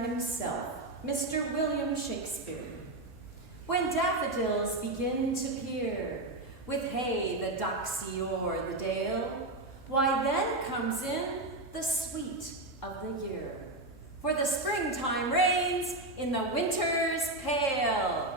man himself, Mr. William Shakespeare. When daffodils begin to peer, with hay the doxy o'er the dale, why then comes in the sweet of the year. For the springtime reigns in the winter's pale.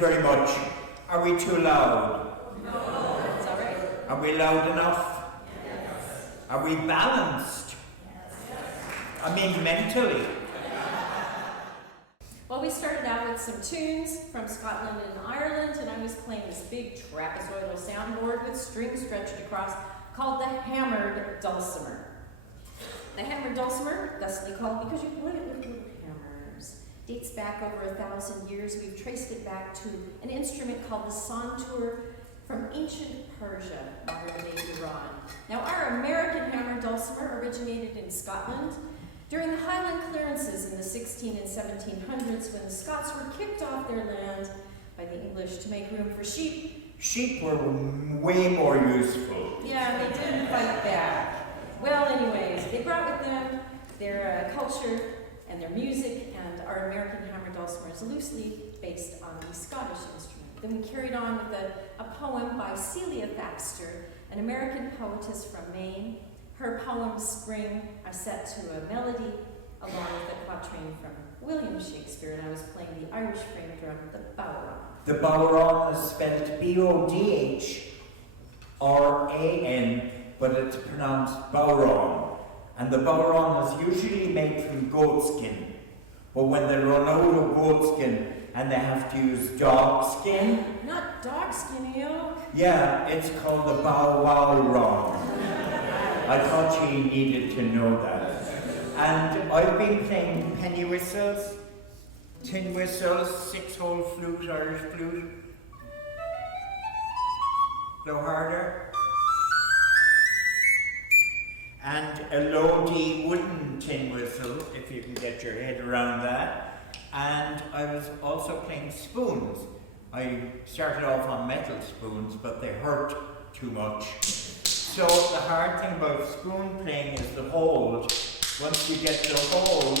Very much. Are we too loud? No. It's all right. Are we loud enough? Yes. Are we balanced? Yes. I mean mentally. Well, we started out with some tunes from Scotland and Ireland, and I was playing this big trapezoidal soundboard with strings stretched across called the hammered dulcimer. The hammered dulcimer, thusly called because you play it with little hammers, dates back over 1,000 years. We've traced it back to an instrument called the santur from ancient Persia, modern-day Iran. Now, our American hammered dulcimer originated in Scotland during the Highland clearances in the 16 and 1700s when the Scots were kicked off their land by the English to make room for sheep. Sheep were way more useful. Yeah, they didn't fight back. Well, anyways, they brought with them their culture and their music, and our American hammered dulcimer is loosely based on the Scottish instrument. Then we carried on with a poem by Celia Thaxter, an American poetess from Maine. Her poem, Spring, are set to a melody along with a quatrain from William Shakespeare, and I was playing the Irish frame drum, the bodhrán. The bodhrán is spelled B-O-D-H-R-A-N, but it's pronounced bodhrán. And the bodhrán is usually made from goat skin. But when they run out of goat skin and they have to use dog skin. Not dog skin, you know? Yeah, it's called the bow-wow-ron. I thought you needed to know that. And I've been playing penny whistles, tin whistles, 6-hole flute, Irish flute. Blow harder. And a low-D wooden tin whistle, if you can get your head around that. And I was also playing spoons. I started off on metal spoons, but they hurt too much. So the hard thing about spoon playing is the hold. Once you get the hold,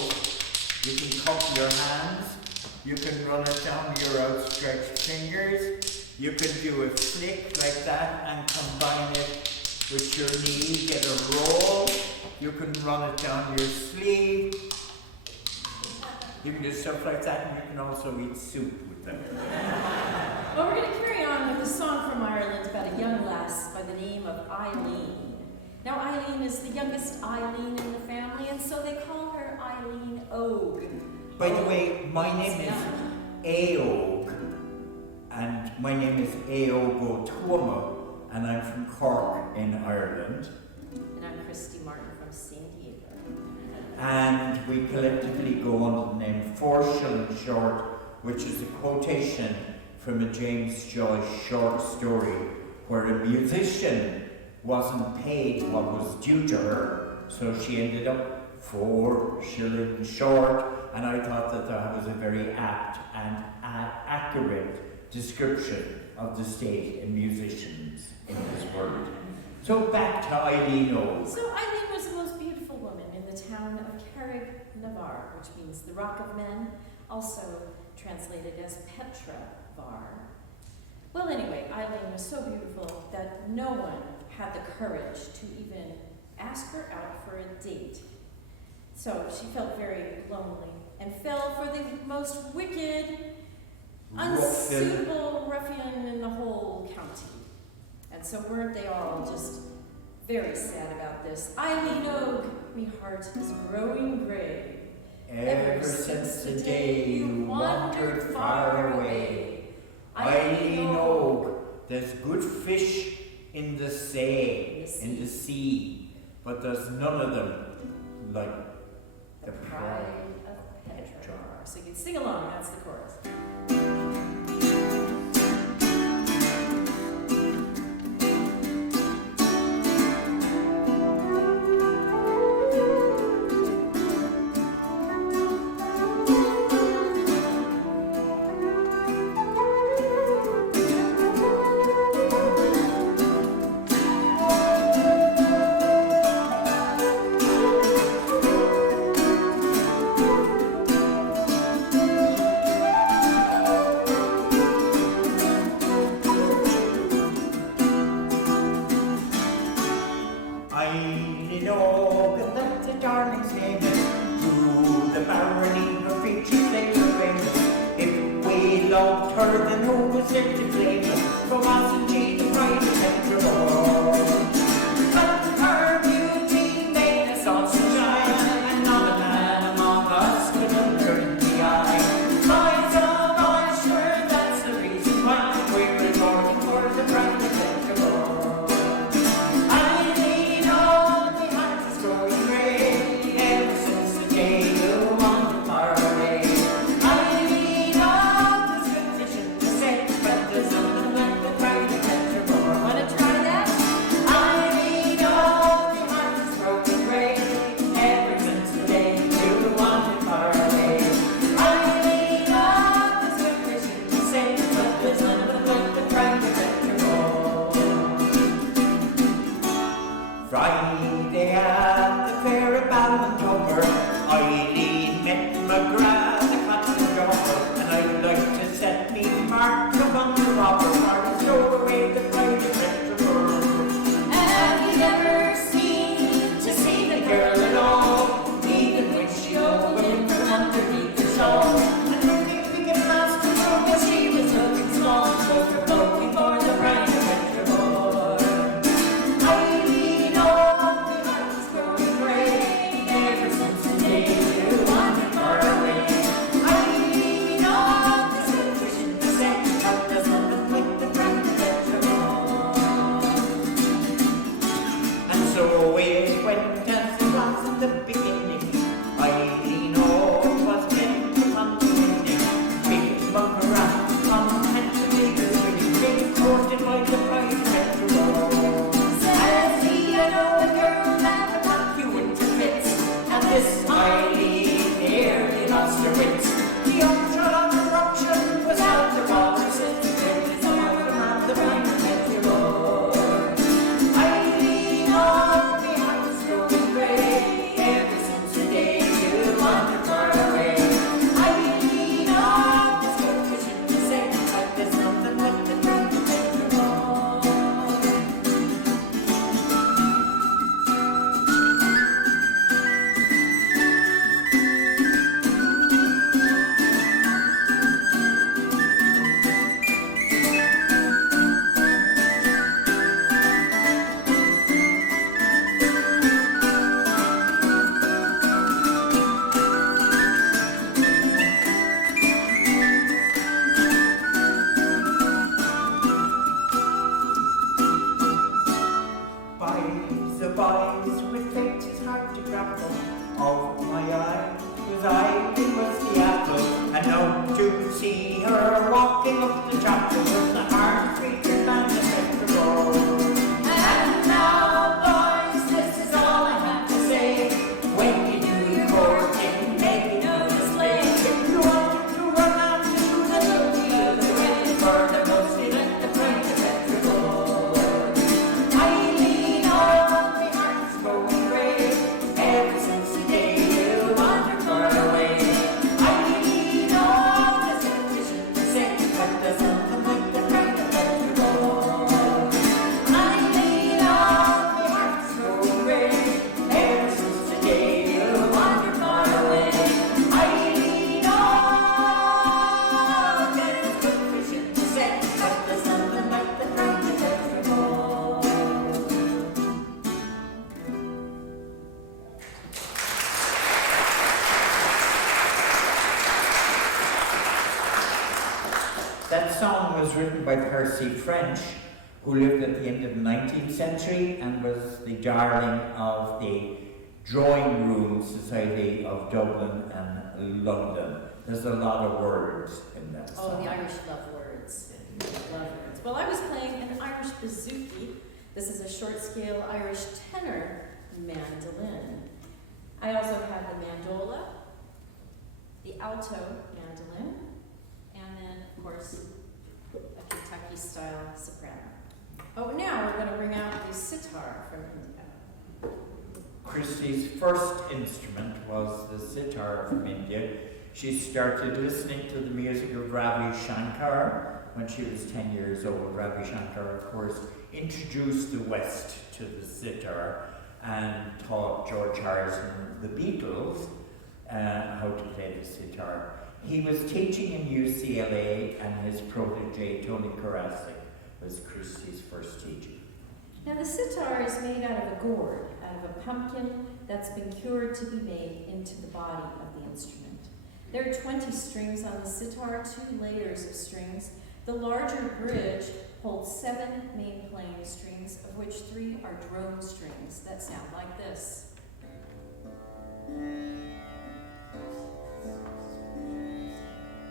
you can cup your hands, you can run it down your outstretched fingers, you can do a flick like that and combine it with your knee, get a roll, you can run it down your sleeve, you can do stuff like that, and you can also eat soup with them. Well, we're going to carry on with a song from Ireland about a young lass by the name of Eileen. Now, Eileen is the youngest Eileen in the family, and so they call her Eileen Og. By the way, my name is Aog, and my name is Aogo Tuama, and I'm from Cork in Ireland. And I'm Christy Martin from San Diego. And we collectively go under the name 4 Shillings Short, which is a quotation from a James Joyce short story where a musician wasn't paid what was due to her, so she ended up 4 shillings short, and I thought that that was a very apt and accurate description of the state of musicians in this world. So back to Eileen O. So Eileen was the most beautiful woman in the town of Carrig, Navarre, which means the Rock of Men, also translated as Petra Var. Well, anyway, Eileen was so beautiful that no one had the courage to even ask her out for a date. So she felt very lonely and fell for the most wicked, unsuitable ruffian in the whole county. And so weren't they all just very sad about this? Eileen Og, me heart is growing grey. Ever since the day you wandered far away. Eileen Og, there's good fish in the sea, but there's none of them like the pride of Petra. So you can sing along, that's the chorus. Ever you see her walking up the chapel with the arms reaching and the festival. And now, boys, this is all I have to say. When you do your courting, make no mistake. If you want to run out to the other way, for the most let the play the festival. I lean on the heart's going grey. Ever since the day you wandered far away. I lean on the temptation to say, but there's something like the kind of festival. I lean on the heart's going grey. Ever since the day you wandered far away. I lean on the temptation to say, but there's something like the kind of festival. That song was written by Percy French, who lived at the end of the 19th century and was the darling of the Drawing Room Society of Dublin and London. There's a lot of words in that Oh, song. the Irish love words. Love words. Well, I was playing an Irish bouzouki. This is a short scale Irish tenor mandolin. I also have the mandola, the alto mandolin, and then, of course, a Kentucky style soprano. Oh, now we're going to bring out the sitar from India. Christie's first instrument was the sitar from India. She started listening to the music of Ravi Shankar when she was 10 years old. Ravi Shankar, of course, introduced the West to the sitar and taught George Harrison, the Beatles, how to play the sitar. He was teaching in UCLA, and his protege, Tony Karasik, was Christie's first teacher. Now, the sitar is made out of a gourd, out of a pumpkin that's been cured to be made into the body of the instrument. There are 20 strings on the sitar, 2 layers of strings. The larger bridge holds 7 main playing strings, of which 3 are drone strings that sound like this.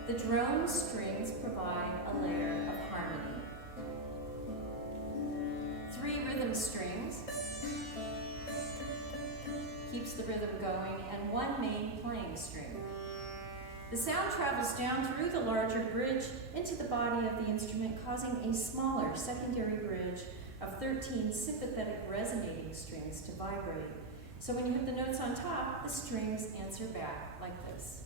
The drone strings provide a layer of harmony. 3 rhythm strings keeps the rhythm going, and 1 main playing string. The sound travels down through the larger bridge into the body of the instrument, causing a smaller secondary bridge of 13 sympathetic resonating strings to vibrate. So when you hit the notes on top, the strings answer back like this.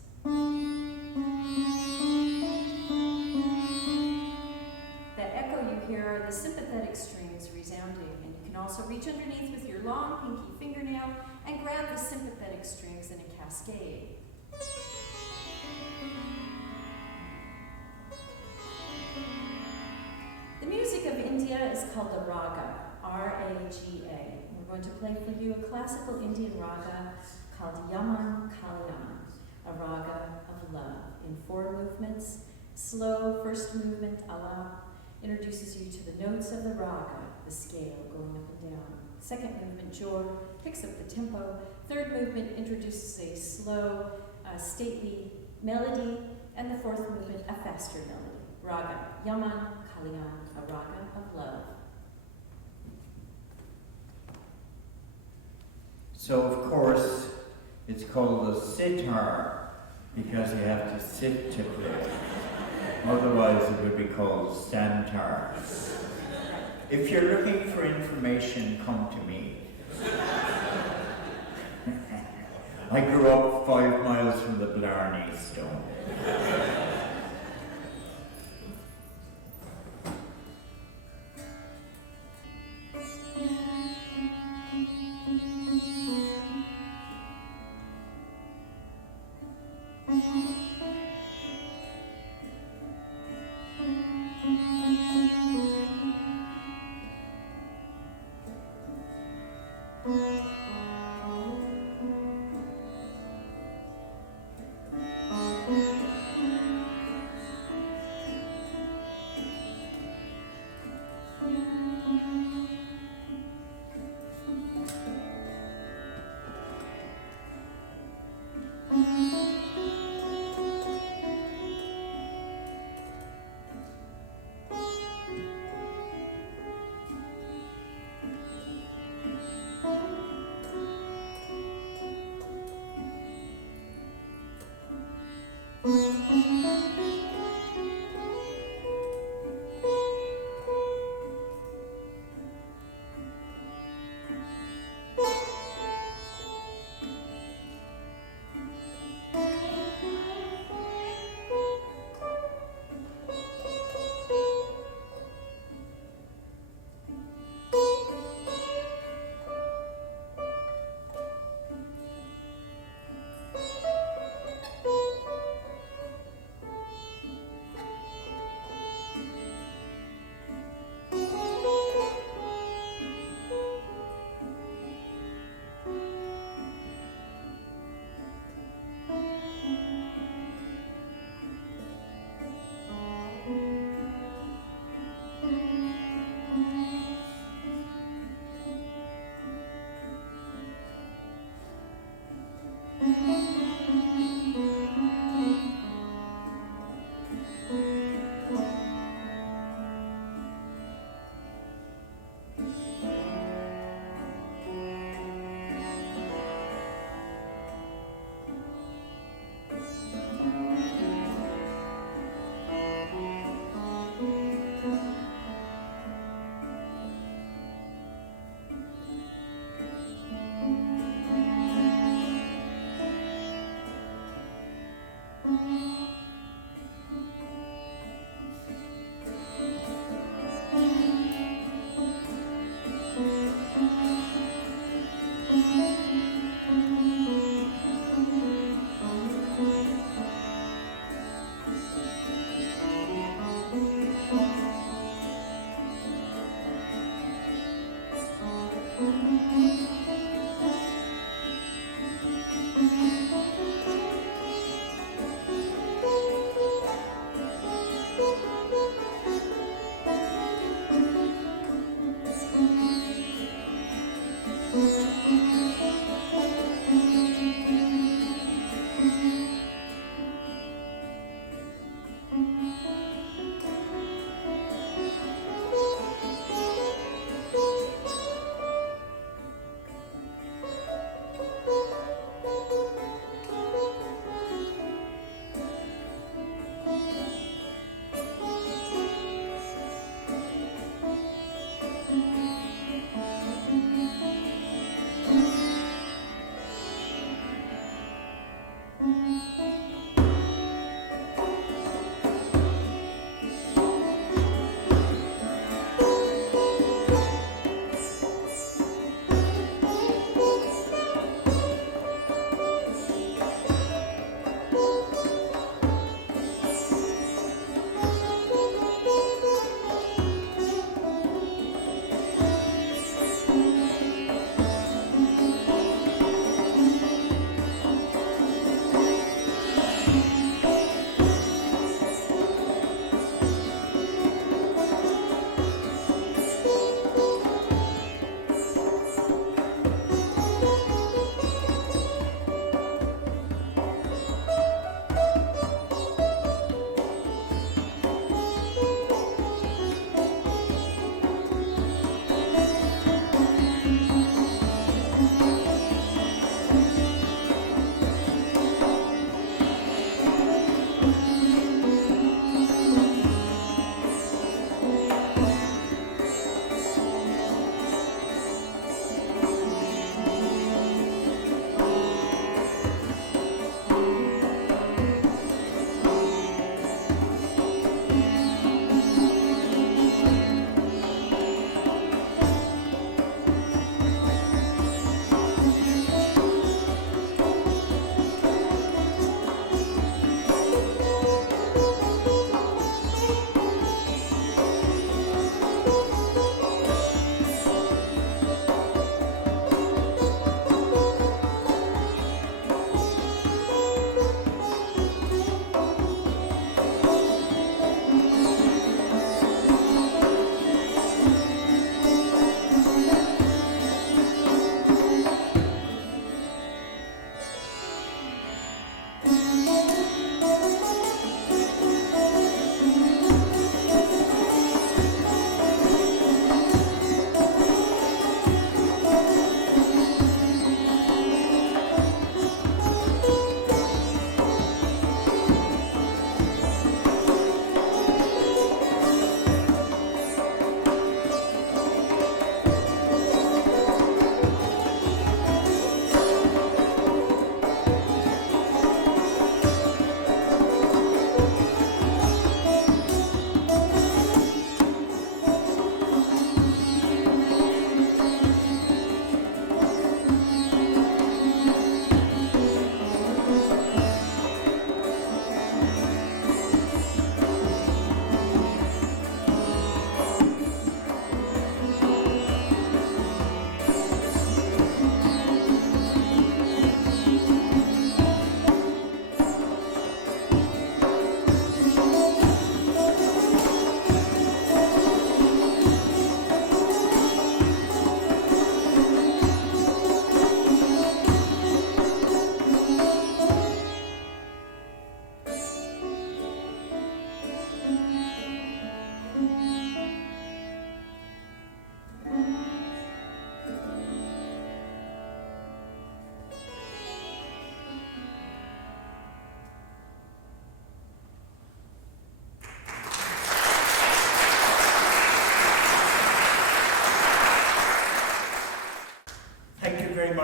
That echo you hear are the sympathetic strings resounding, and you can also reach underneath with your long pinky fingernail and grab the sympathetic strings in a cascade. The music of India is called the raga, R-A-G-A. We're going to play for you a classical Indian raga called Yaman Kalyan, a raga of love, in 4 movements. Slow first movement, Alap, introduces you to the notes of the raga, the scale going up and down. Second movement, Jor, picks up the tempo. Third movement introduces a slow, stately melody. And the fourth movement, a faster melody. Raga, Yaman Kalyan, a raga of love. So, of course, it's called the sitar because you have to sit to play. Otherwise, it would be called santar. If you're looking for information, come to me. I grew up 5 miles from the Blarney Stone.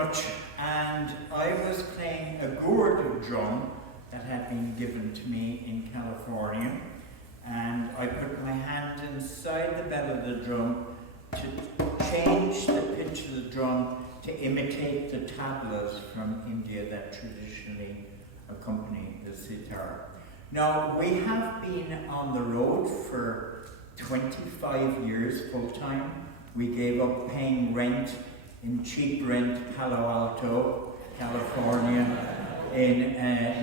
much. And I was playing a gourd drum that had been given to me in California. And I put my hand inside the bell of the drum to change the pitch of the drum to imitate the tablas from India that traditionally accompany the sitar. Now, we have been on the road for 25 years full time. We gave up paying rent in cheap rent Palo Alto, California in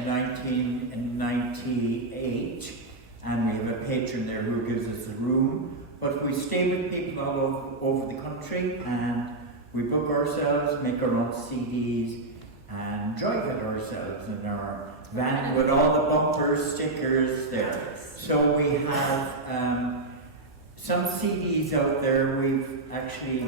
1998, and we have a patron there who gives us a room. But we stay with people all over the country, and we book ourselves, make our own CDs, and drive it ourselves in our van with all the bumper stickers there. So we have some CDs out there. We've actually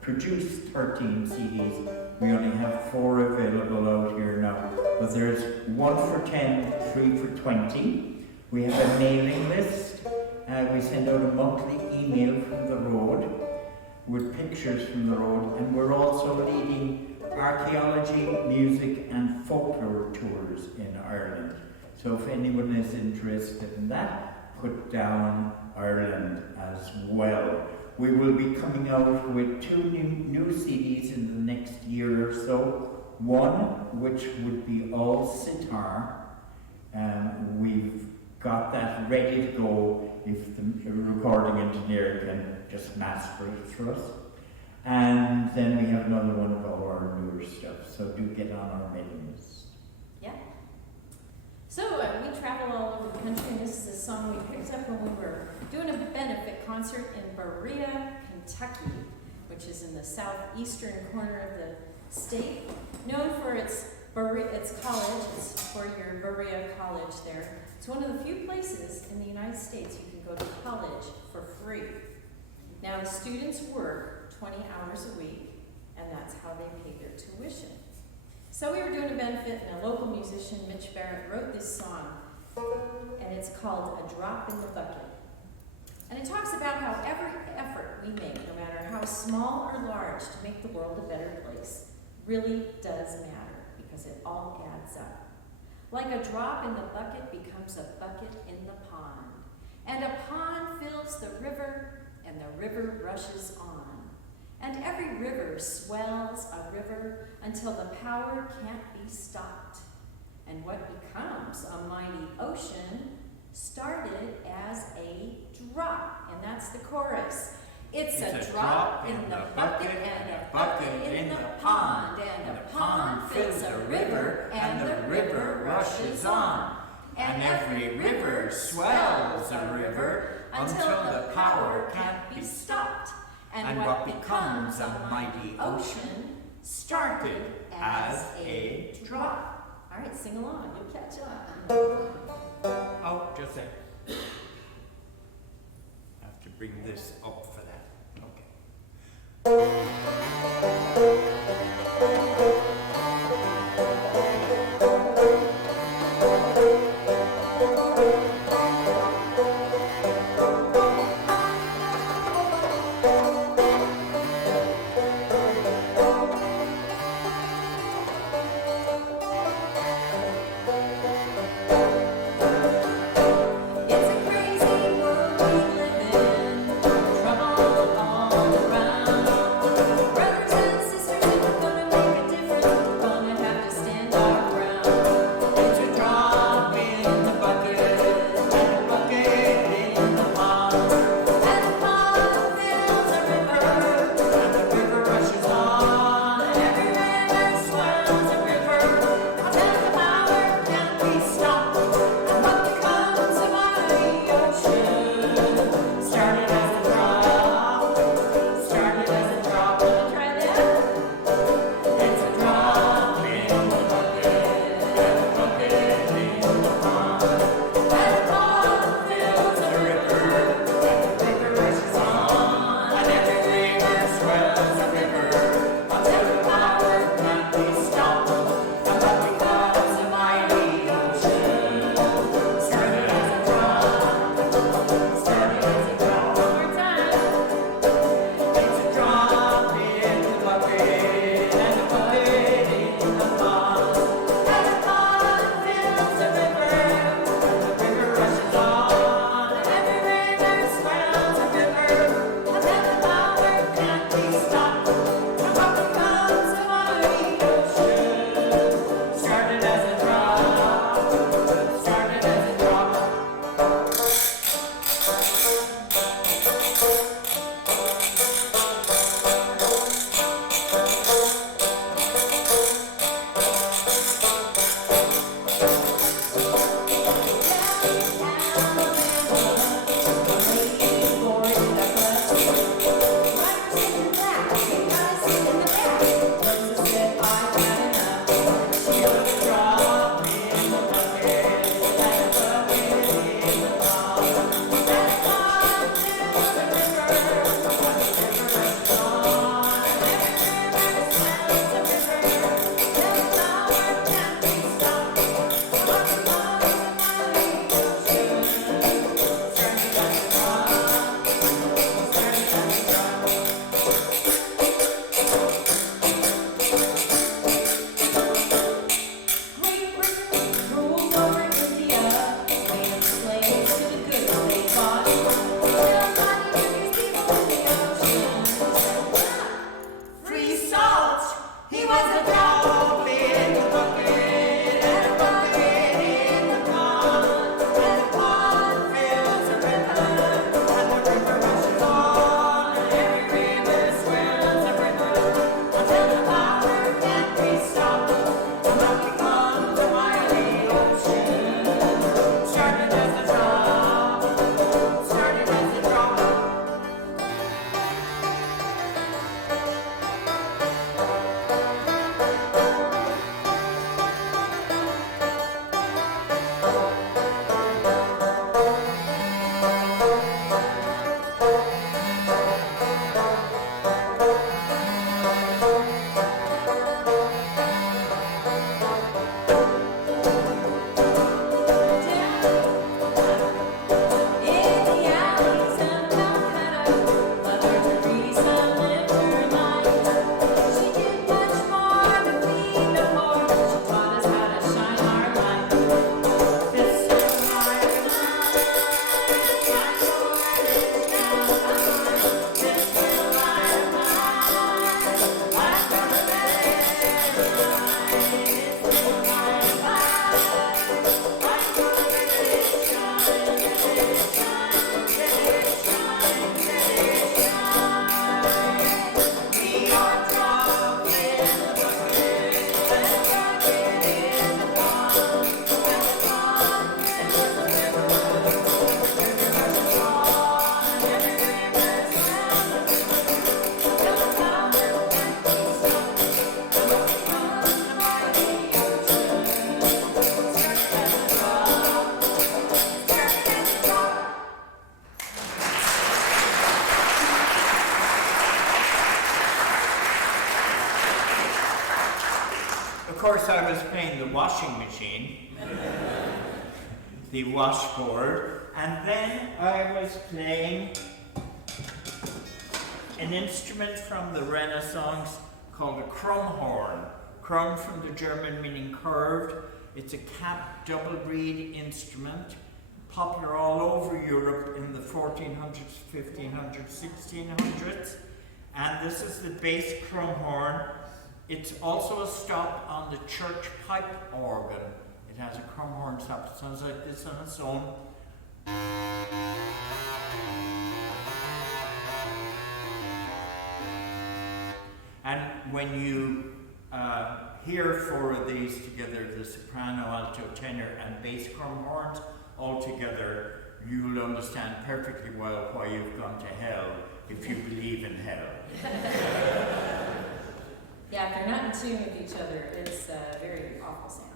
produced 13 CDs. We only have 4 available out here now. But there's 1 for 10, 3 for 20. We have a mailing list. We send out a monthly email from the road with pictures from the road, and we're also leading archaeology, music and folklore tours in Ireland. So if anyone is interested in that, put down Ireland as well. We will be coming out with 2 new CDs in the next year or so. One which would be all sitar. We've got that ready to go if the recording engineer can just master it for us. And then we have another one of all our newer stuff, so do get on our mailing list. Yeah. So we travel all over the country, and this is a song we picked up when we were doing a benefit concert in Berea, Kentucky, which is in the southeastern corner of the state, known for its college. It's for your Berea College there. It's one of the few places in the United States you can go to college for free. Now, the students work 20 hours a week, and that's how they pay their tuition. So we were doing a benefit, and a local musician, Mitch Barrett, wrote this song, and it's called A Drop in the Bucket. And it talks about how every effort we make, no matter how small or large, to make the world a better place, really does matter, because it all adds up. Like a drop in the bucket becomes a bucket in the pond, and a pond fills the river, and the river rushes on. And every river swells a river until the power can't be stopped. And what becomes a mighty ocean started as a drop. And that's the chorus. It's a drop in the bucket, and a bucket in the pond, and the pond fills a river, and the river rushes on. And every river swells a river until the power can't be stopped. And what becomes a mighty ocean started as a drop. All right, sing along, you'll catch on. Oh, just a second. I have to bring this up for that. Trouble all around. course, I was playing the washing machine, the washboard, and then I was playing an instrument from the Renaissance called a crumhorn. Crumb from the German meaning curved. It's a capped double reed instrument, popular all over Europe in the 1400s, 1500s, 1600s. And this is the bass crumhorn. It's also a stop on the church pipe organ. It has a crumhorn stop. It sounds like this on its own. And when you hear four of these together, the soprano, alto, tenor, and bass crumhorns all together, you'll understand perfectly well why you've gone to hell if you believe in hell. Yeah, if they're not in tune with each other, it's a very awful sound.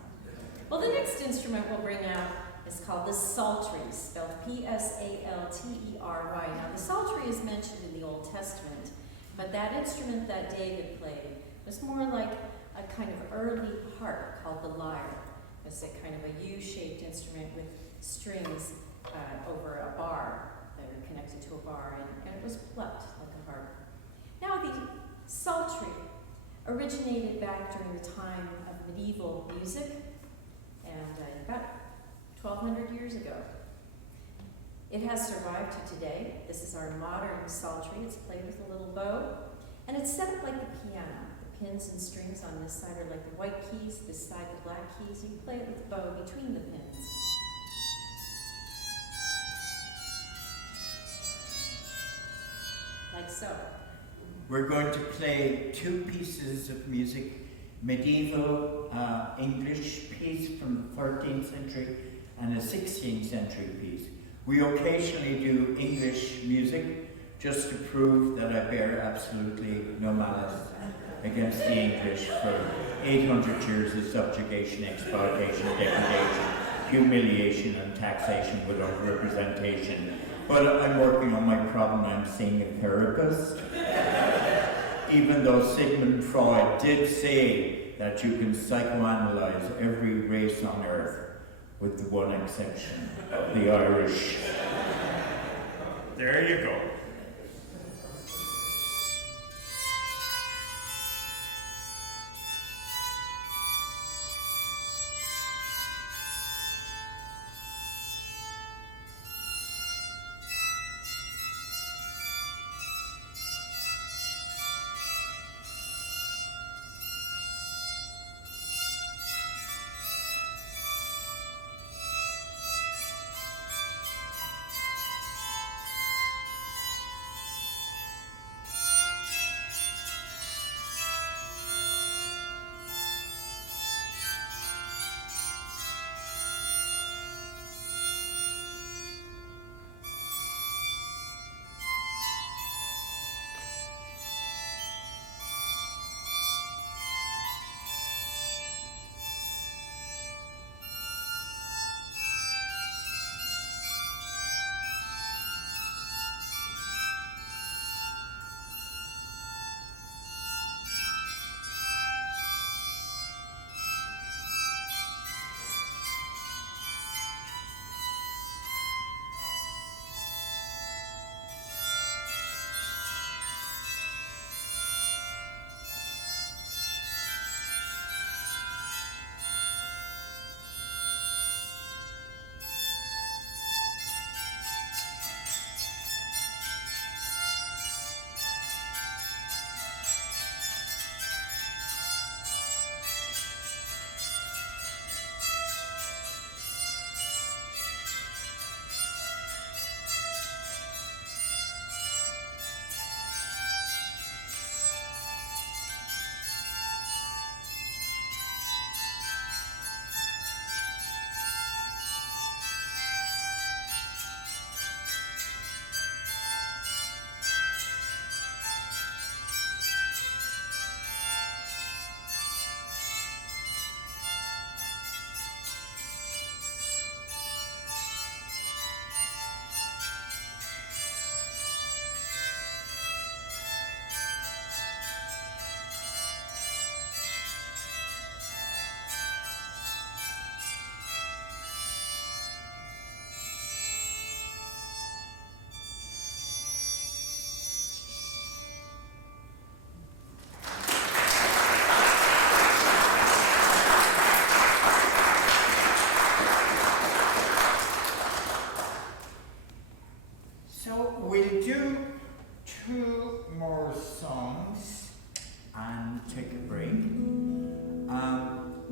Well, the next instrument we'll bring out is called the psaltery, spelled P-S-A-L-T-E-R-Y. Now, the psaltery is mentioned in the Old Testament, but that instrument that David played was more like a kind of early harp called the lyre. It's a kind of a U-shaped instrument with strings over a bar that are connected to a bar, and it was plucked like a harp. Now, the psaltery originated back during the time of medieval music, and about 1,200 years ago. It has survived to today. This is our modern psaltery. It's played with a little bow, and it's set up like the piano. The pins and strings on this side are like the white keys, this side the black keys. You play it with the bow between the pins. Like so. We're going to play two pieces of music, medieval English piece from the 13th century and a 16th century piece. We occasionally do English music just to prove that I bear absolutely no malice against the English for 800 years of subjugation, exploitation, degradation, humiliation and taxation without representation. But I'm working on my problem. I'm seeing a therapist. Even though Sigmund Freud did say that you can psychoanalyze every race on earth, with the one exception of the Irish. There you go.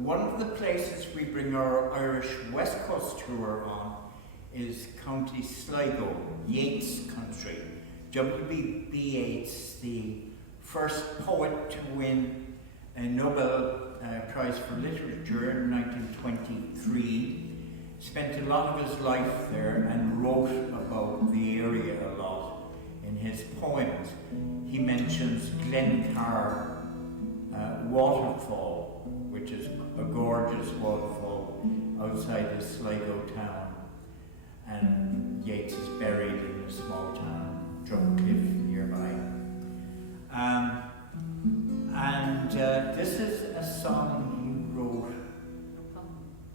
one of the places we bring our Irish West Coast tour on is County Sligo, Yeats country. W.B. Yeats, the first poet to win a Nobel Prize for Literature in 1923, spent a lot of his life there and wrote about the area a lot in his poems. He mentions Glencar waterfall, which is a gorgeous waterfall outside of Sligo town, and Yeats is buried in a small town, Drumcliff, nearby. This is a song he wrote,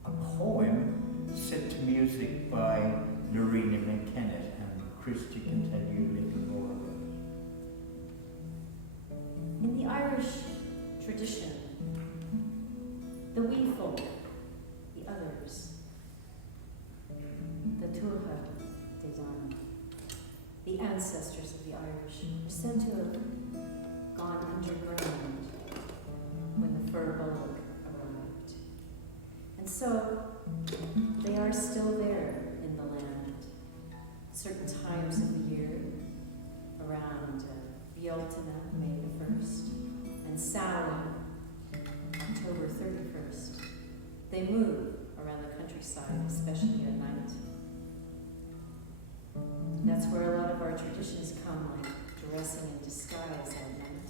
a poem set to music by Lorena McKennett, and Christy can tell you a little more about it. In the Irish tradition, the wee folk, the others, the Tuatha De Danann, the ancestors of the Irish, are said to have gone underground when the fur bullock arrived. And so they are still there in the land, certain times of the year, around Bealtaine, May the 1st, and Samhain, October 31st. They move around the countryside, especially at night. That's where a lot of our traditions come, like dressing in disguise at night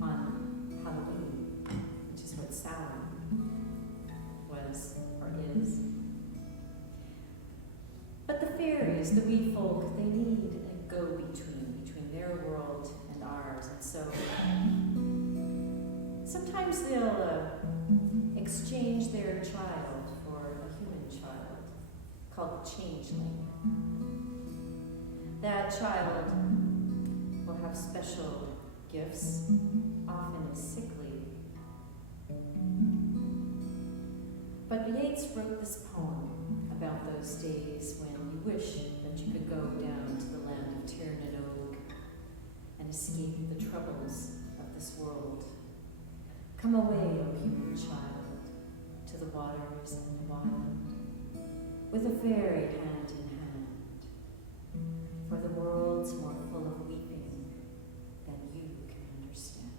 on Halloween, which is what Samhain was or is. But the fairies, the wee folk, they need a go-between their world and ours, and so sometimes they'll exchange their child for a human child called changeling. That child will have special gifts, often is sickly. But Yeats wrote this poem about those days when you wish that you could go down to the land of Tir na Og and escape the troubles of this world. Come away, O human child, to the waters and the wild, with a fairy hand in hand, for the world's more full of weeping than you can understand.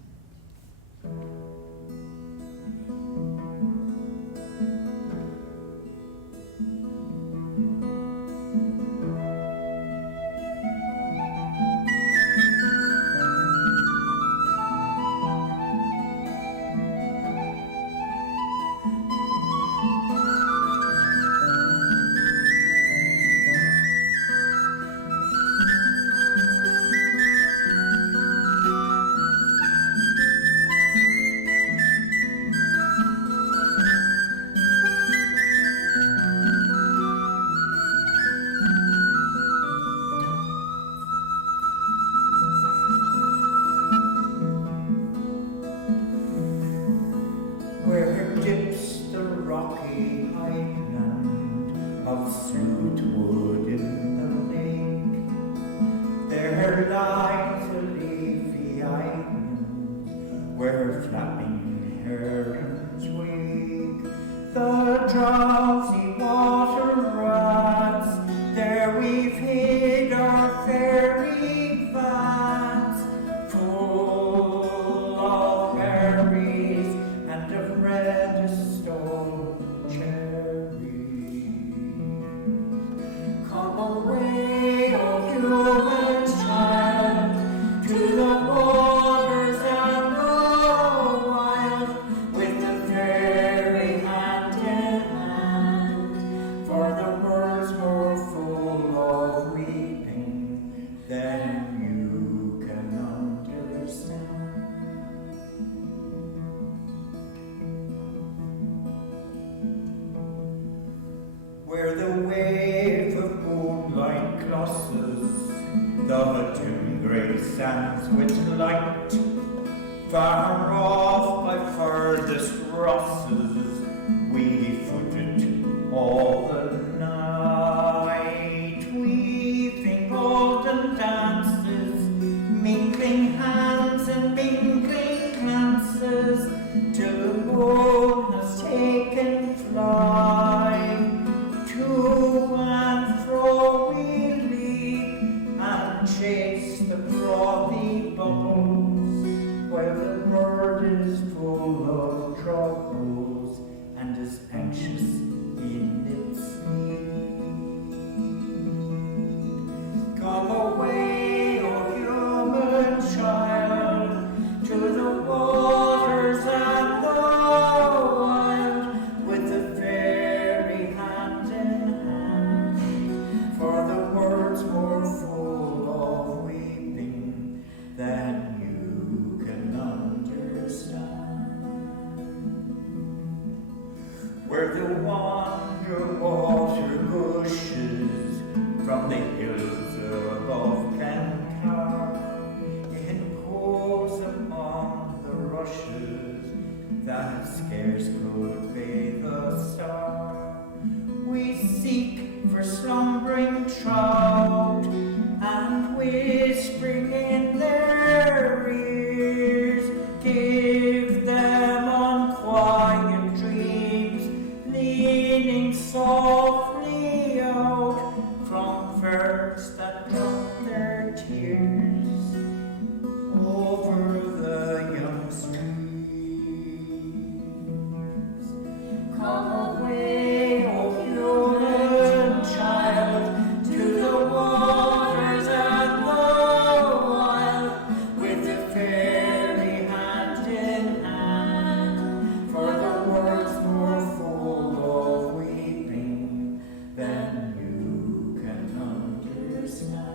Where dips the rocky highland of Slootwood in the lake, there lies a leafy island where flapping herons wake. The drowsy water rats, there we've hid our fairy vats, full of berries and of red stone cherries. Come away, O human child, to the waters and the wild, with the fairy hand in hand, for the world's more full of weeping than you can understand. Where the wave of moonlight glosses the dim grey sands with light, far off by furthest Rosses we footed all the night, weaving golden dances, mingling hands and mingling glances, till the moon has where the wander water gushes from the hills above Glencar. It pours among the rushes that scarce could bathe a star. We seek for slumbering trout and whispering in their ears, give them unquiet dreams, leaning softly out from verse that drop their tears over the young streams. Come away, O human child, to the waters and the wild, with the fairy hand in hand, for the world's more full of weeping than you can understand.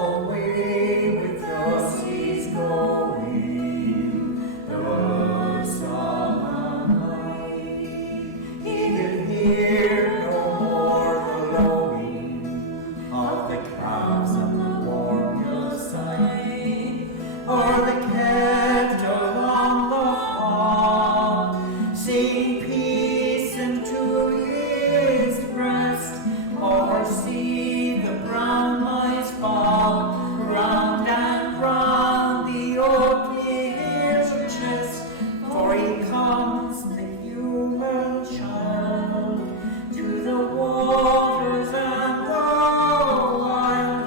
Away with the seas going, the summer night. He will hear no more the lowing of the calves on the warm hillside, or the kettle on the hob, sing peace into his breast, or see the brown mice bob round and round the oaky his chest, for he comes the human child to the waters and the wild,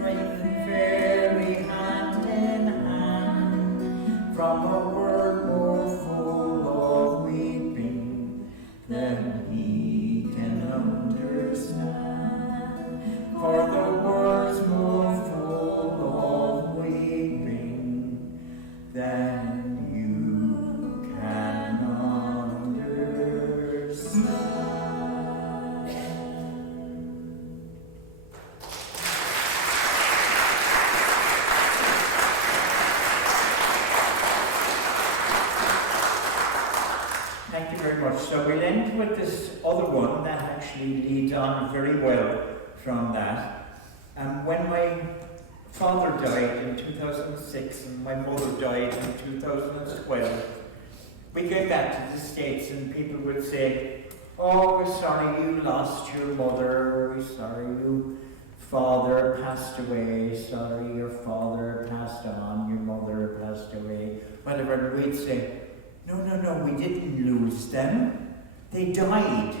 bringing fairy hand in hand from a world more full of weeping than he can understand. For the world's more full of weeping than you can understand. Thank you very much. So we'll end with this other one that actually leads on very well from that. When my father died in 2006 and my mother died in 2012, we go back to the States and people would say, oh, we're sorry you lost your mother, we're sorry your father passed away, sorry your father passed on, your mother passed away, whatever. And we'd say, no, we didn't lose them, they died.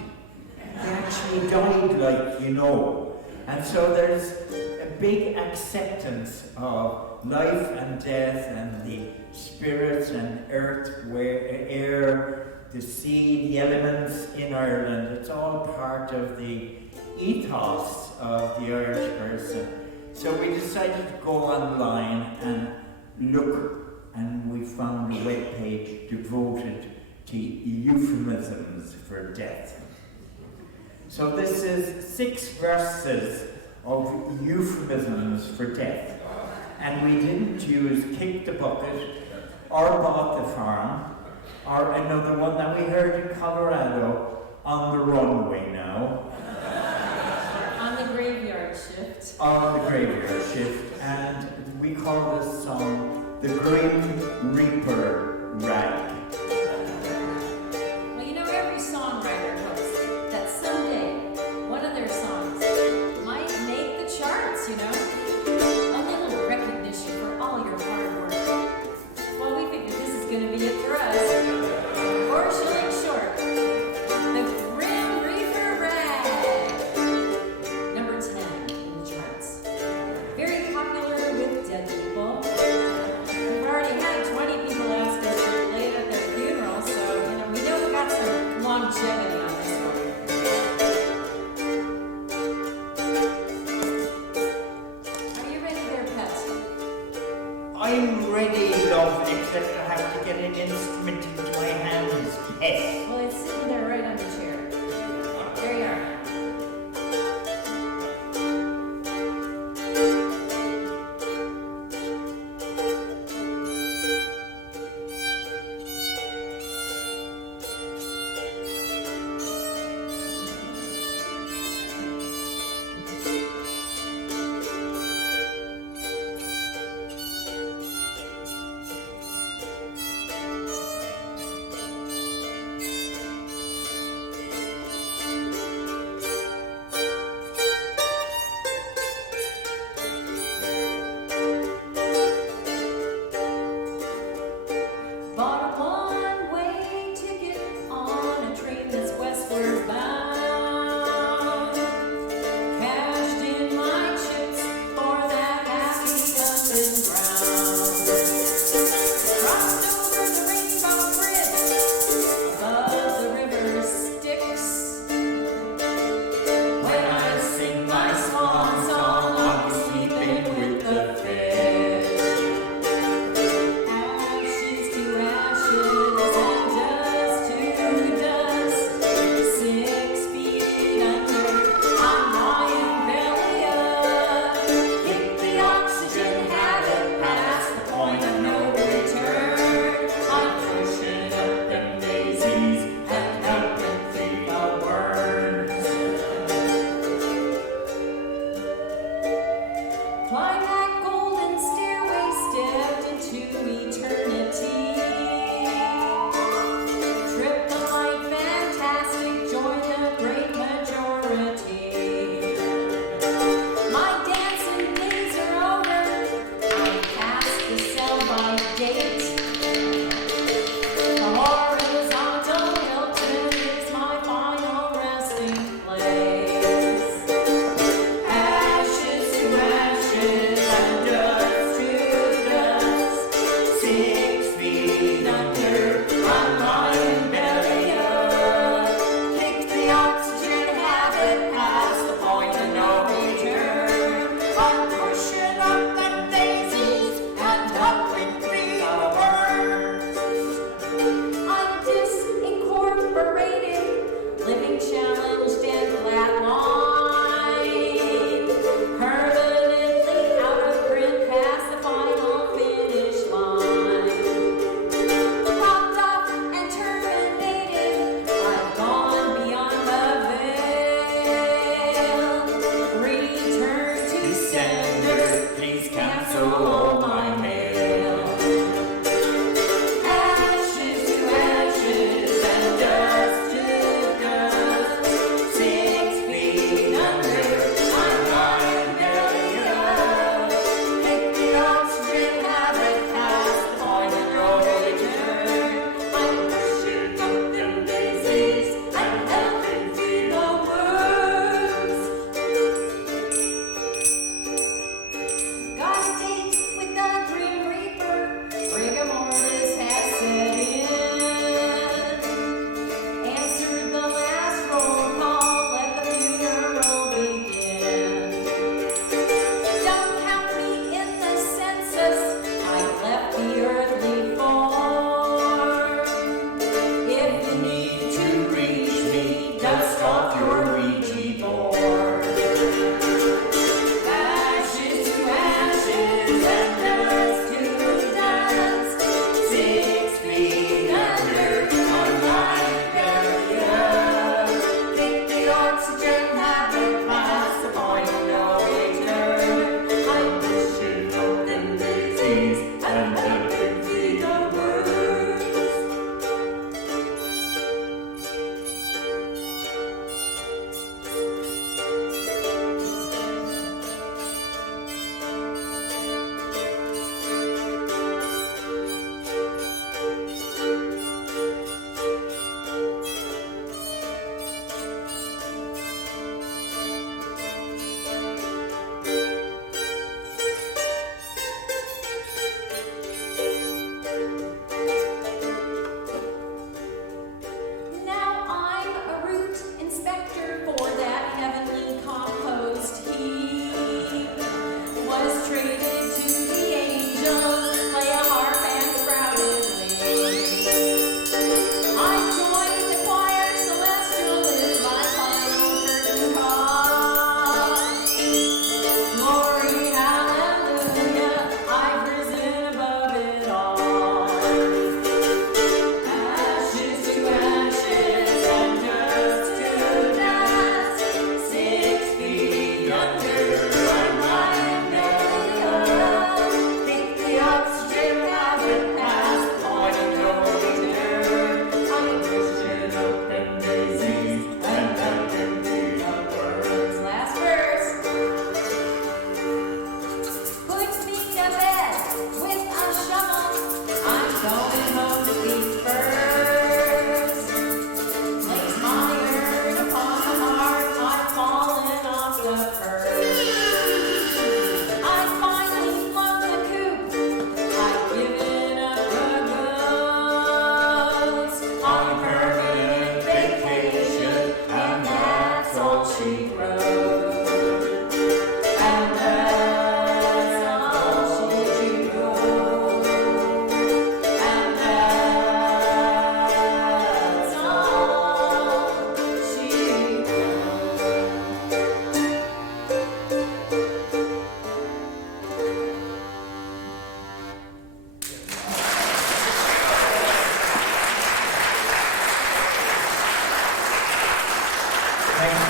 They actually died, like, you know. And so there's a big acceptance of life and death and the spirits and earth, air, the sea, the elements in Ireland. It's all part of the ethos of the Irish person. So we decided to go online and look, and we found a webpage devoted to euphemisms for death. So this is 6 verses of euphemisms for death. And we didn't use kick the bucket, or bought the farm, or another one that we heard in Colorado, on the runway now. On the graveyard shift. On the graveyard shift. And we call this song The Grim Reaper Rag. Well, you know, every songwriter hopes that someday one of their songs might make the charts, you know? A little recognition for all your hard work. Well, we figured this is going to be it for us. 4 shillings short. The Grim Reaper Rag. Number 10 in the charts. Very popular with dead people. We've already had 20 people ask us to play it at their funeral, so we know we got some longevity on this one. Are you ready there, Pet? I'm ready, love, except I have to get an instrument into my hands. Yes. Well, it's sitting there right on the chair. There you are. Bought a one-way ticket on a train that's westward bound. Cashed in my chips for that happy dumping ground. Crossed over the rainbow bridge above the river Styx. When I sing my swan song, I'll be sleeping with the fish. Ashes to ashes.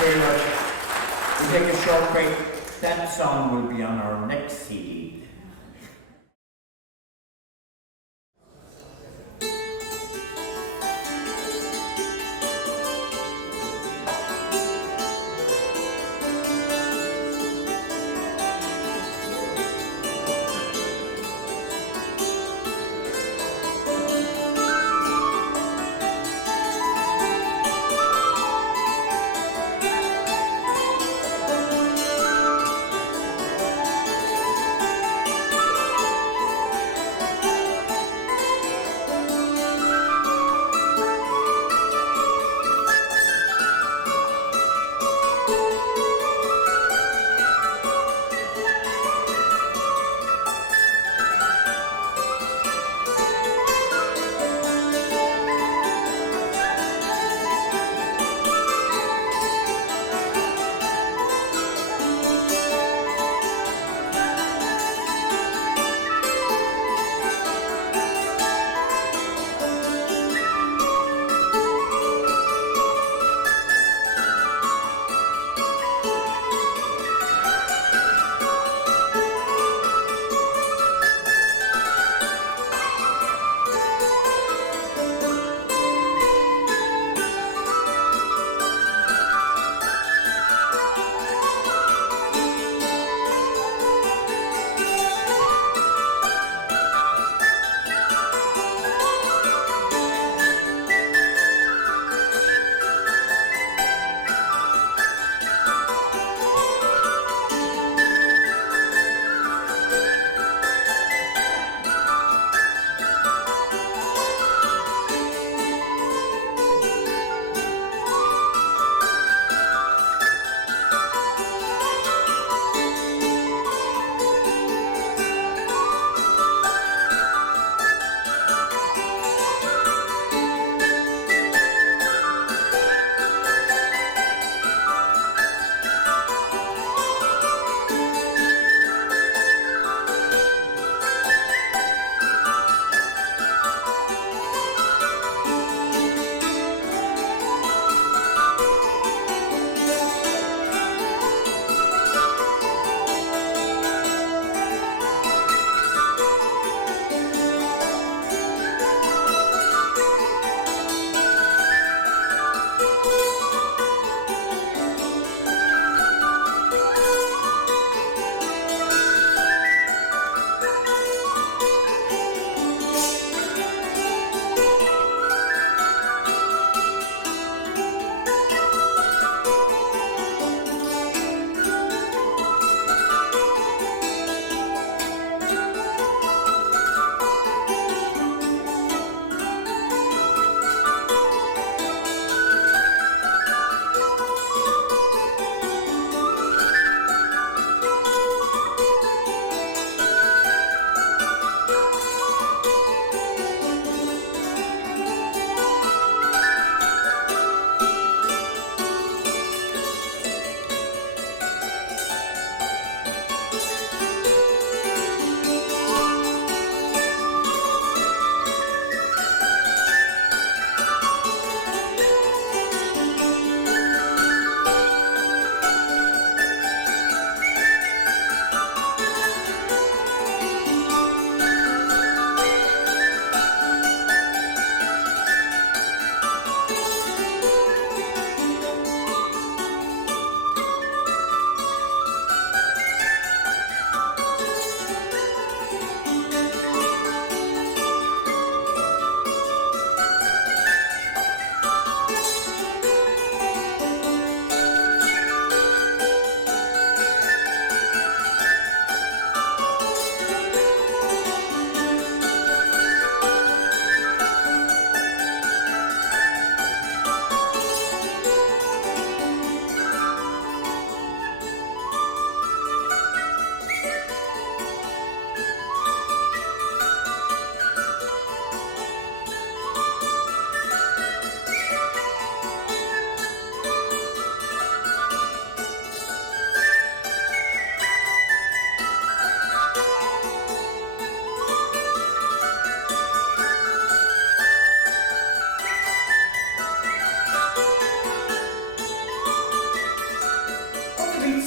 very much. We'll take a short break. That song will be on our next CD.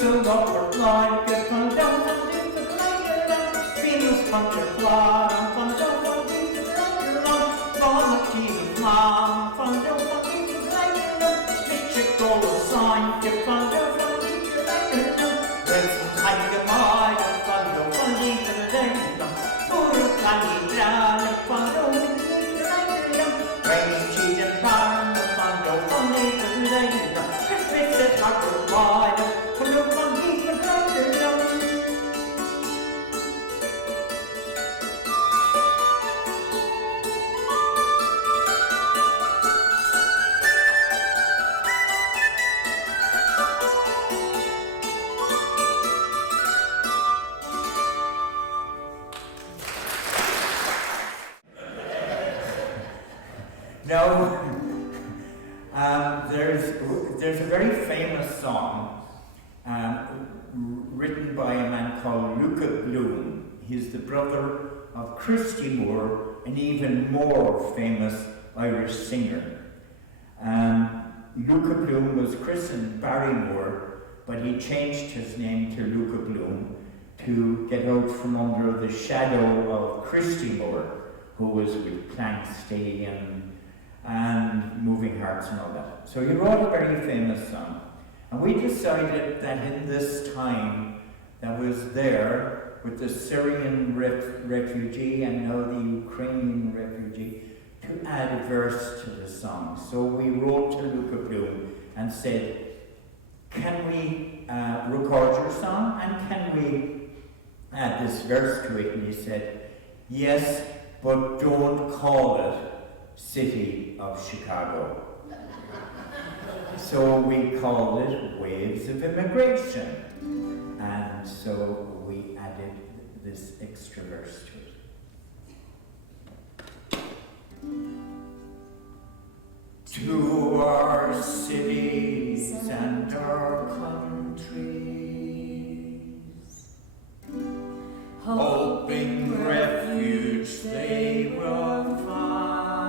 eagle upward flight, get from down from deep to light, Venus butterfly, from down from deep to light, Palatine mom, from down from deep to light, Michigan sign, get from down from deep to light, Red some tiger mine, from down from deep to light, Puro candy down, from down from deep to light, Rain cheat and barn, from down from deep to light, Christmas at Harper wide, from down from deep to light. Now, there's a very famous song written by a man called Luca Bloom. He's the brother of Christy Moore, an even more famous Irish singer. Luca Bloom was christened Barry Moore, but he changed his name to Luca Bloom to get out from under the shadow of Christy Moore, who was with Clancy and Moving Hearts and all that. So he wrote a very famous song. And we decided that in this time that was there with the Syrian refugee and now the Ukrainian refugee, to add a verse to the song. So we wrote to Luca Bloom and said, can we record your song and can we add this verse to it? And he said, yes, but don't call it City of Chicago. So we called it Waves of Immigration. And so we added this extra verse to it. To our cities and our countries, hoping refuge they will find.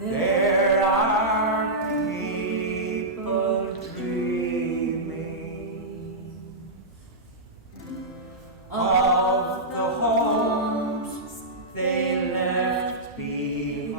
There are people dreaming of the homes they left behind.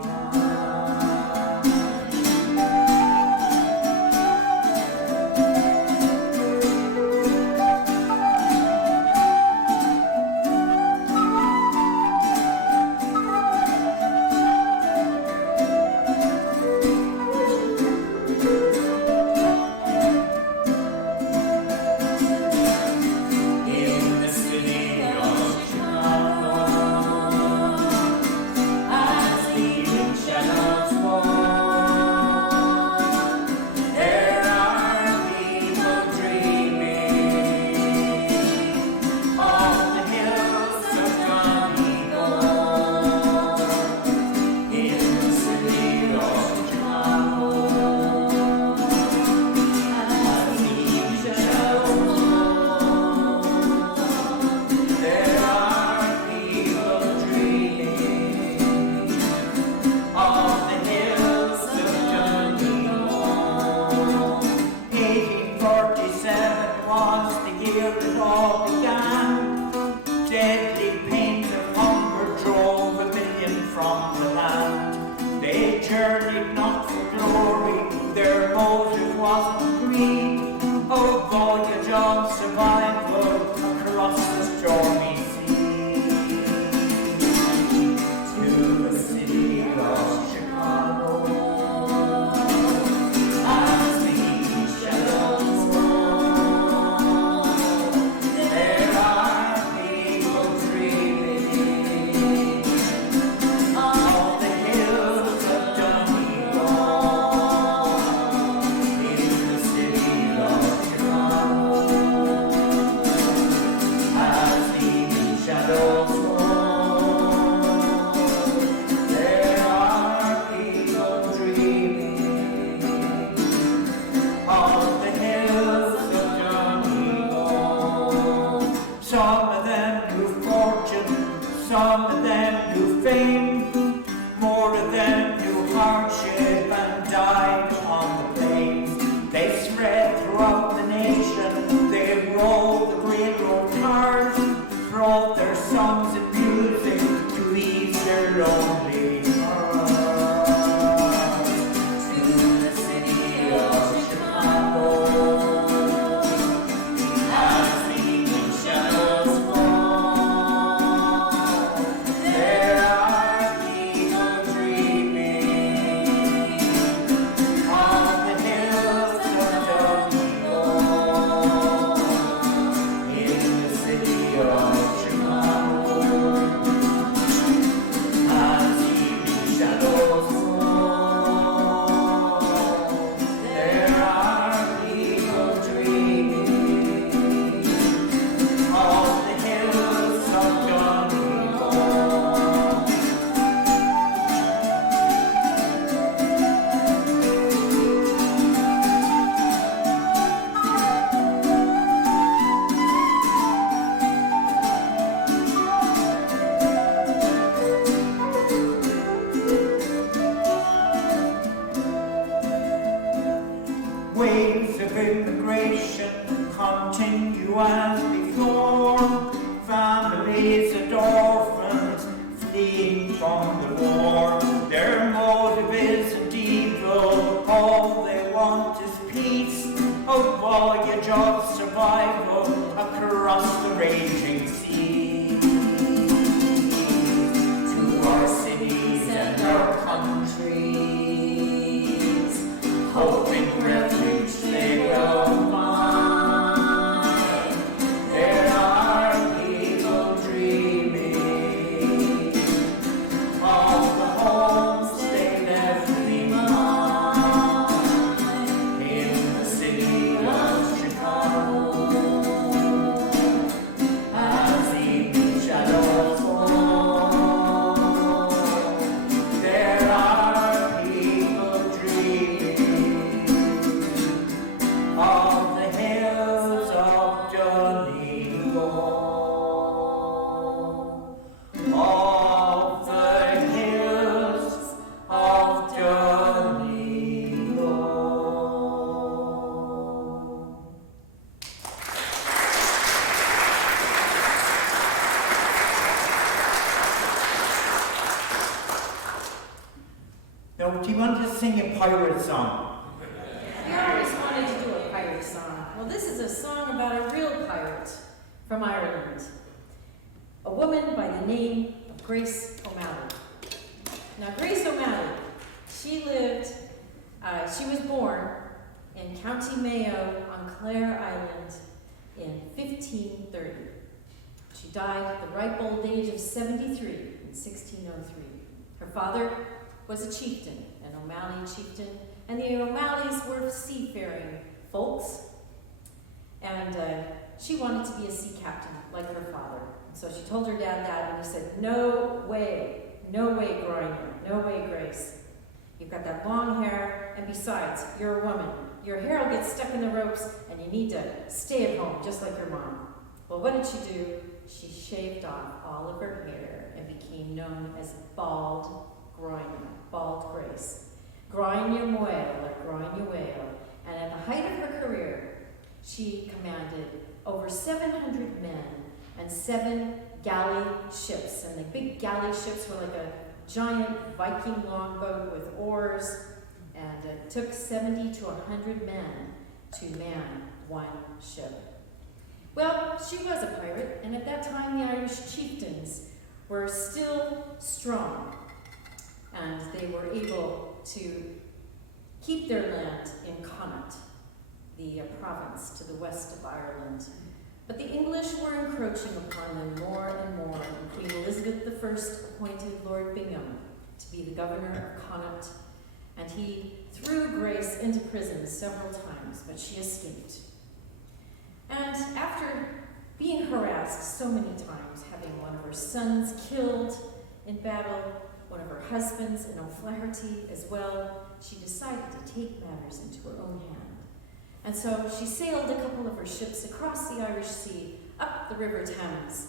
Done. lonely heart. To the city of Chicago, as evening shadows fall, there are people dreaming on the hills of Domingo, in the city of Chicago. As evening shadows fall, there are people dreaming of the hills of Domingo. Waves of immigration continue as before. Families and orphans fleeing from the war. Their motive isn't evil, all they want is peace. A voyage of survival across the raging sea. To our cities and our countries, hoping refuge they will find. There are people dreaming of the homes they left behind in the city of Chicago. As evening shadows fall, there are people dreaming of the hills of Donegal. Of the hills of Donegal. Now, do you want to sing a pirate song? We always wanted to do a pirate song. Well, this is a song about a real pirate from Ireland. A woman by the name of Grace O'Malley. Now, Grace O'Malley, she was born in County Mayo on Clare Island in 1530. She died at the ripe old age of 73 in 1603. Her father was a chieftain, an O'Malley chieftain, and the O'Malleys were seafaring folks, and she wanted to be a sea captain like her father. So she told her dad that, and he said, no way, Groiner, no way, Grace. You've got that long hair, and besides, you're a woman. Your hair will get stuck in the ropes, and you need to stay at home, just like your mom. Well, what did she do? She shaved off all of her hair and became known as Bald Groiner, Bald Grace. Groin your whale, or groin your whale. And at the height of her career, she commanded over 700 men and 7 galley ships. And the big galley ships were like a giant Viking longboat with oars, and it took 70 to 100 men to man one ship. Well, she was a pirate, and at that time the Irish chieftains were still strong, and they were able to keep their land in Connaught, the province to the west of Ireland. But the English were encroaching upon them more and more, and Queen Elizabeth I appointed Lord Bingham to be the governor of Connaught, and he threw Grace into prison several times, but she escaped. And after being harassed so many times, having one of her sons killed in battle, one of her husbands in O'Flaherty as well, she decided to take matters into her own hand. And so she sailed a couple of her ships across the Irish Sea, up the River Thames,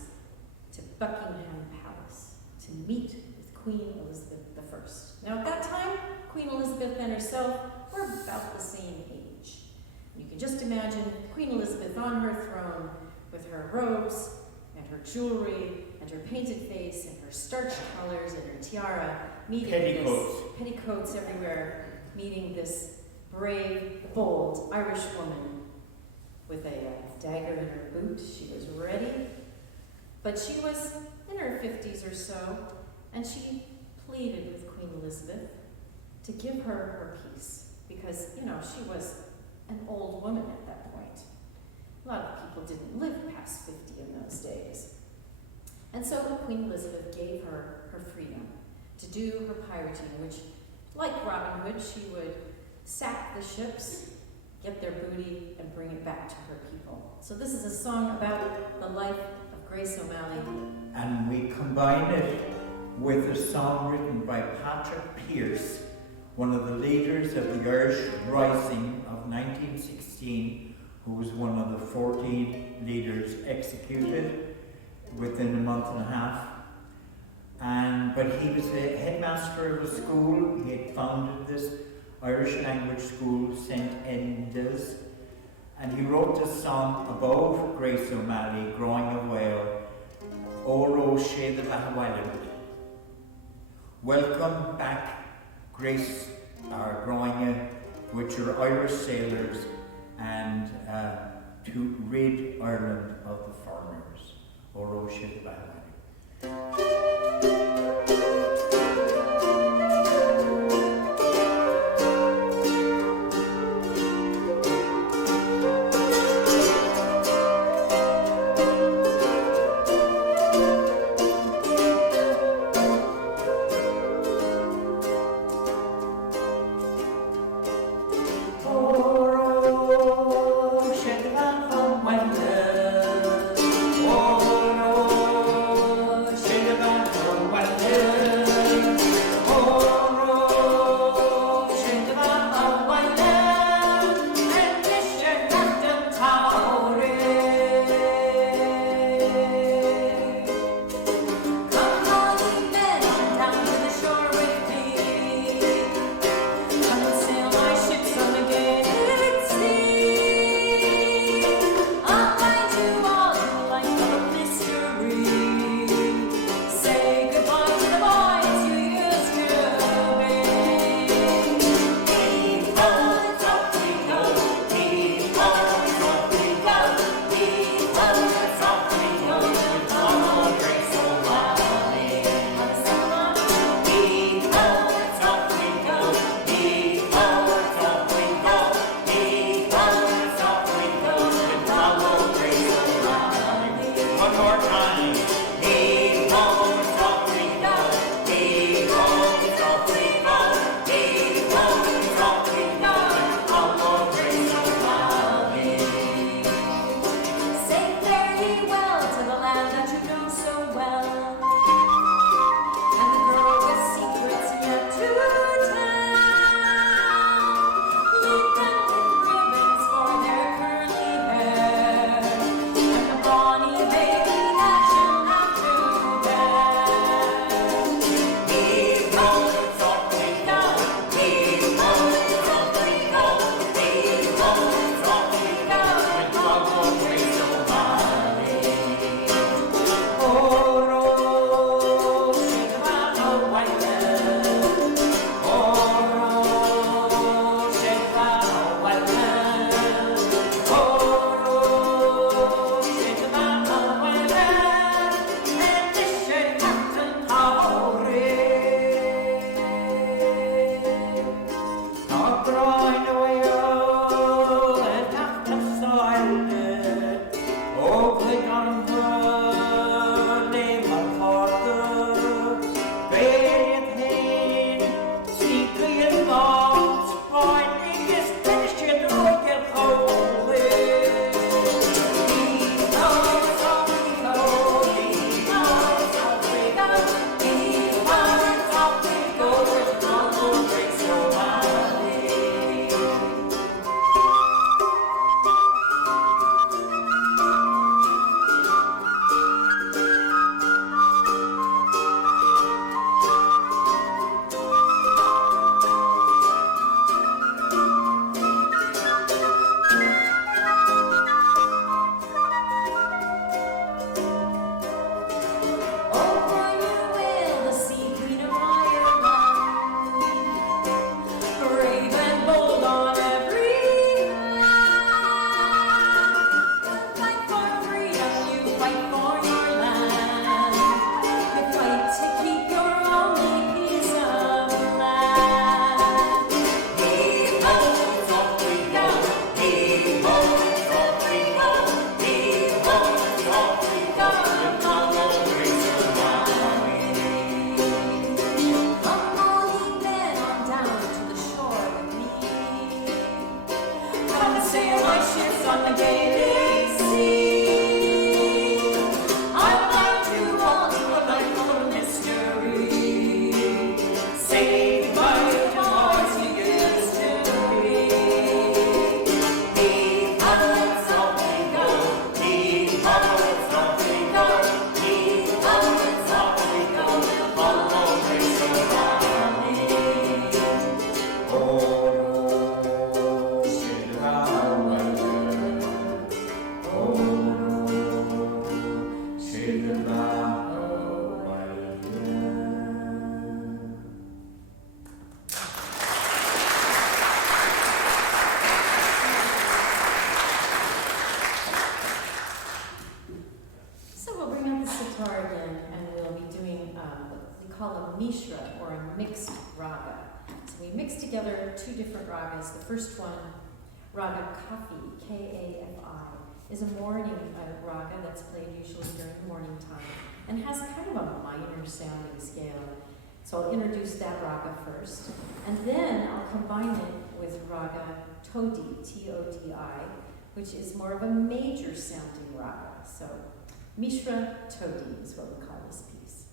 to Buckingham Palace to meet with Queen Elizabeth I. Now at that time, Queen Elizabeth and herself were about the same age. You can just imagine Queen Elizabeth on her throne with her robes and her jewelry and her painted face and her starched colors and her tiara, meeting petticoats everywhere, meeting this brave, bold Irish woman with a dagger in her boot. She was ready, but she was in her 50s or so, and she pleaded with Queen Elizabeth to give her her peace, because, you know, she was an old woman at that point. A lot of people didn't live past 50 in those days. And so Queen Elizabeth gave her her freedom to do her pirating, which, like Robin Hood, she would sack the ships, get their booty, and bring it back to her people. So this is a song about the life of Grace O'Malley. And we combine it with a song written by Patrick Pearse, one of the leaders of the Irish Rising of 1916, who was one of the 14 leaders executed within a month and a half. But he was a headmaster of a school. He had founded this Irish language school, St. Enda's, and he wrote this song about Grace O'Malley growing a whale, Oro She the Bahawalid. Welcome back, Grace, growing with your Irish sailors, and to rid Ireland of the foreigners. Oro She the Bahawalid. Yeah. So we'll bring out the sitar again, and we'll be doing what we call a mishra, or a mixed raga. So we mix together two different ragas. The first one, raga Kafi, K-A-F-I, is a morning raga that's played usually during the morning time, and has kind of a minor sounding scale. So I'll introduce that raga first, and then I'll combine it with raga Todi, T-O-D-I, which is more of a major sounding raga. So Mishra Todi is what we call this piece.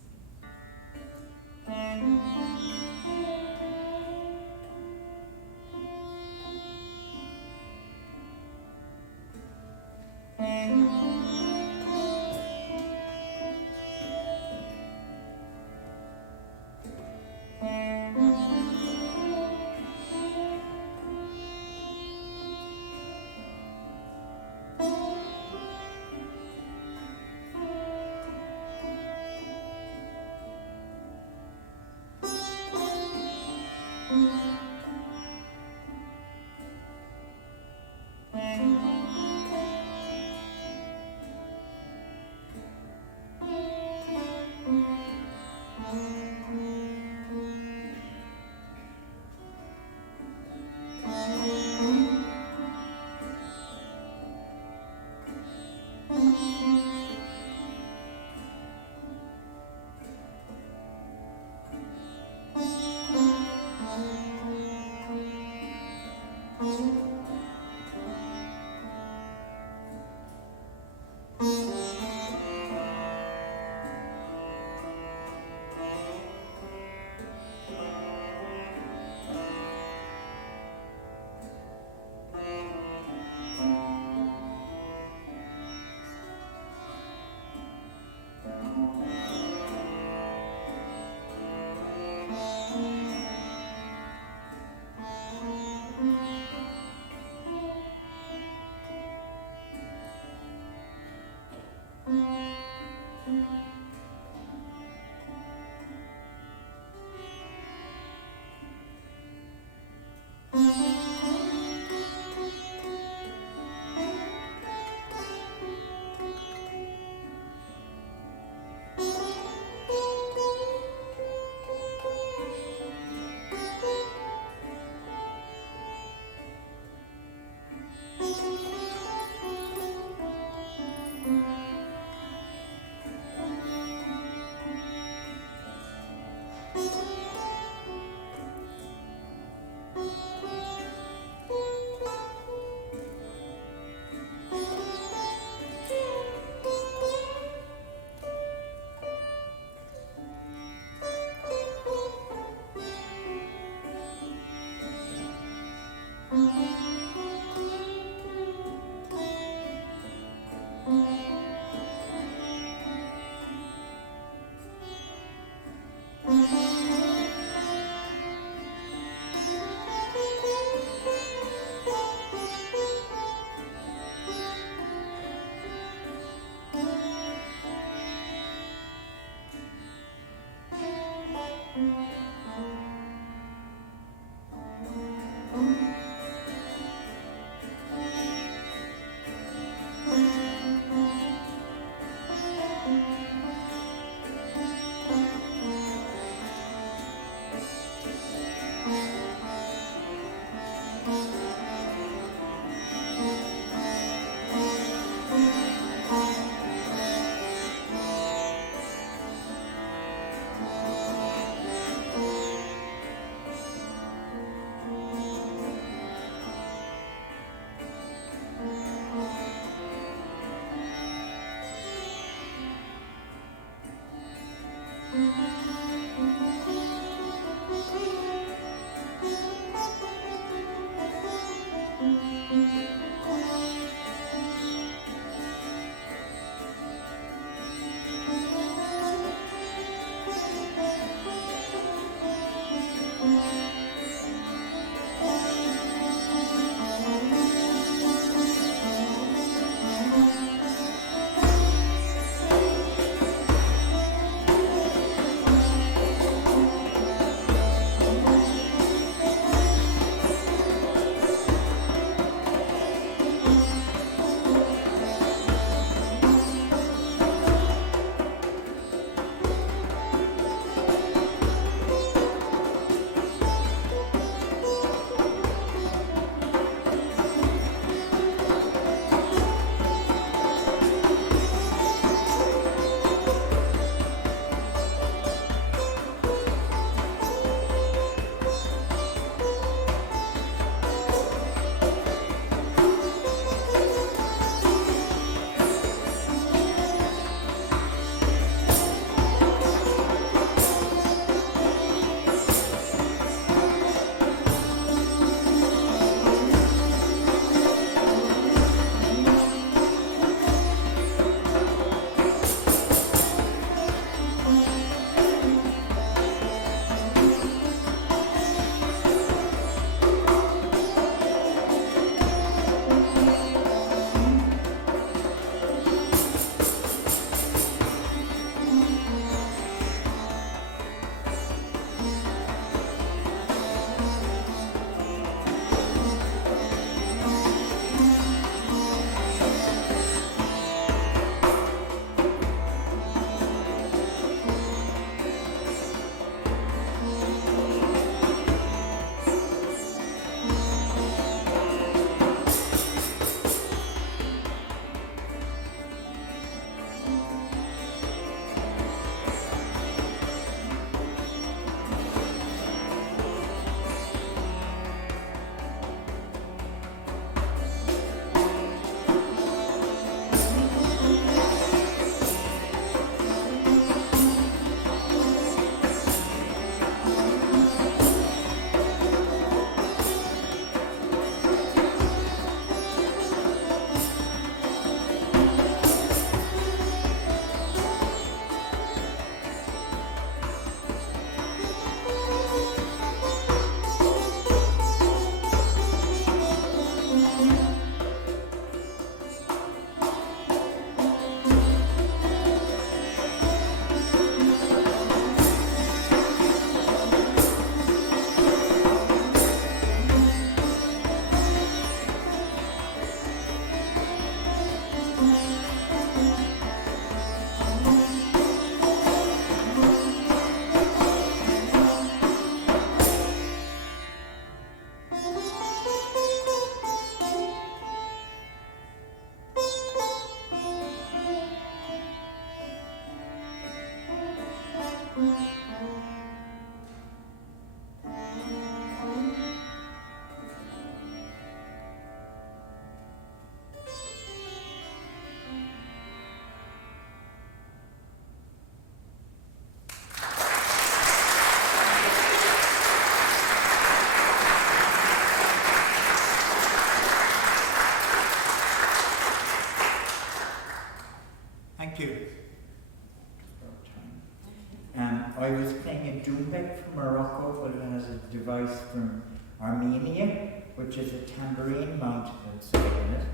Morocco, but it has a device from Armenia, which is a tambourine mounted inside in it.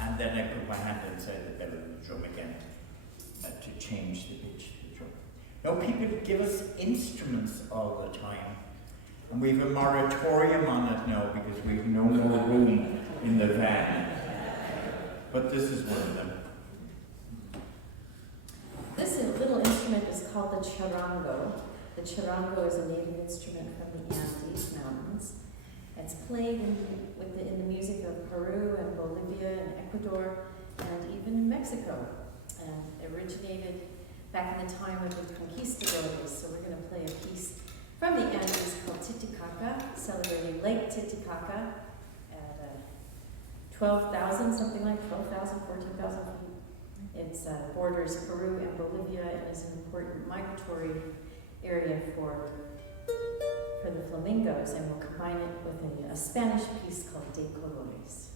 And then I put my hand inside the bell of the drum again to change the pitch of the drum. Now people give us instruments all the time, and we have a moratorium on it now because we have no more room in the van. But this is one of them. This little instrument is called the charango. The charango is a native instrument from the Andes Mountains. It's played in the music of Peru and Bolivia and Ecuador and even in Mexico. And it originated back in the time of the conquistadores. So we're going to play a piece from the Andes called Titicaca, celebrating Lake Titicaca at 12,000, something like 12,000, 14,000 feet. It borders Peru and Bolivia and is an important migratory area for the flamingos, and we'll combine it with a Spanish piece called De Colores.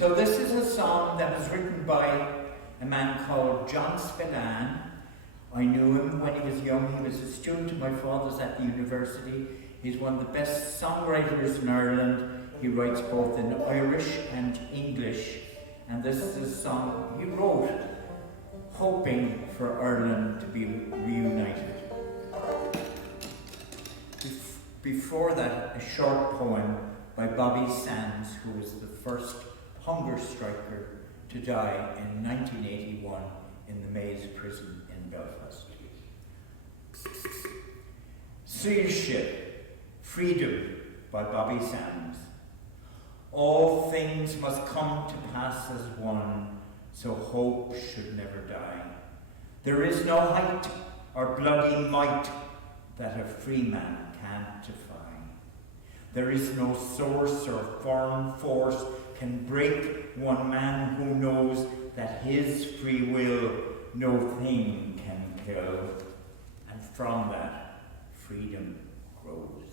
So this is a song that was written by a man called John Spillane. I knew him when he was young. He was a student of my father's at the university. He's one of the best songwriters in Ireland. He writes both in Irish and English. And this is a song he wrote, hoping for Ireland to be reunited. Before that, a short poem by Bobby Sands, who was the first hunger striker to die in 1981 in the Maze prison in Belfast. Seership, Freedom by Bobby Sands. All things must come to pass as one, so hope should never die. There is no height or bloody might that a free man can't defy. There is no source or foreign force can break one man who knows that his free will no thing can kill. And from that, freedom grows.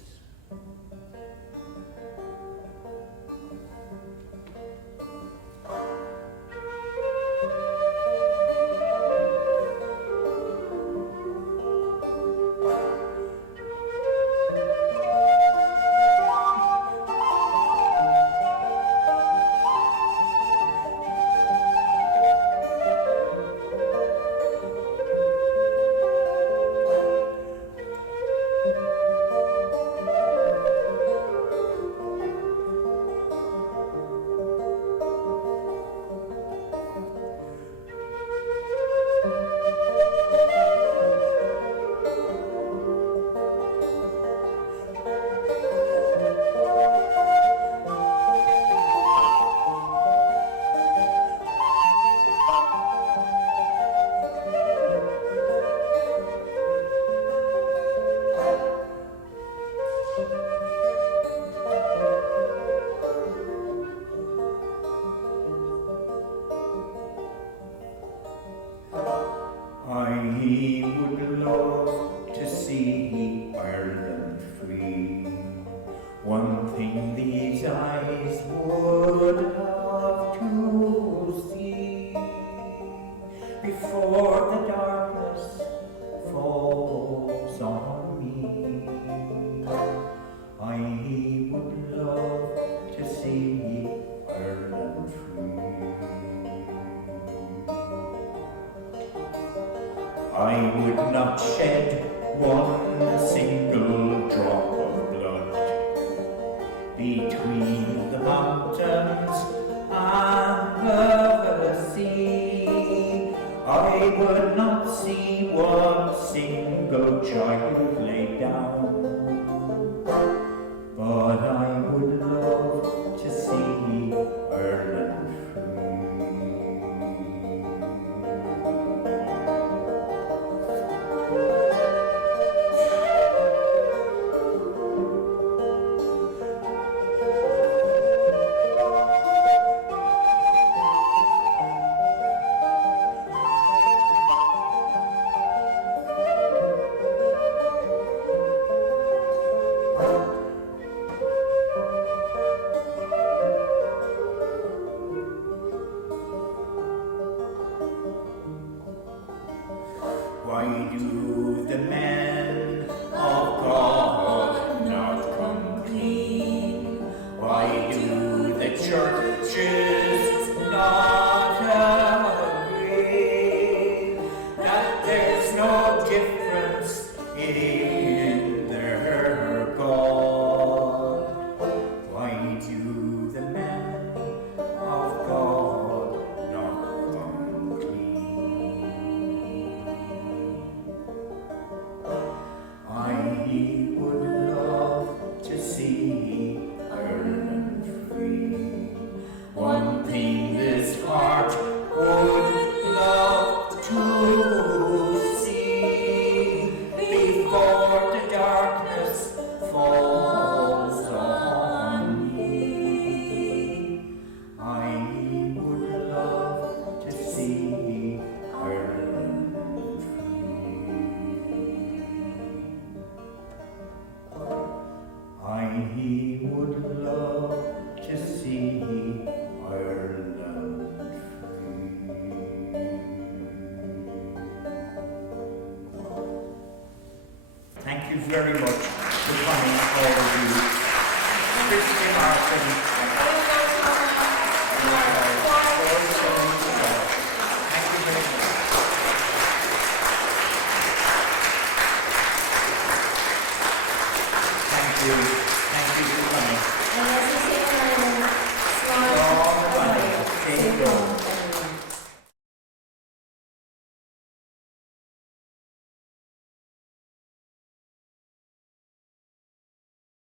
Thank you for coming. And this is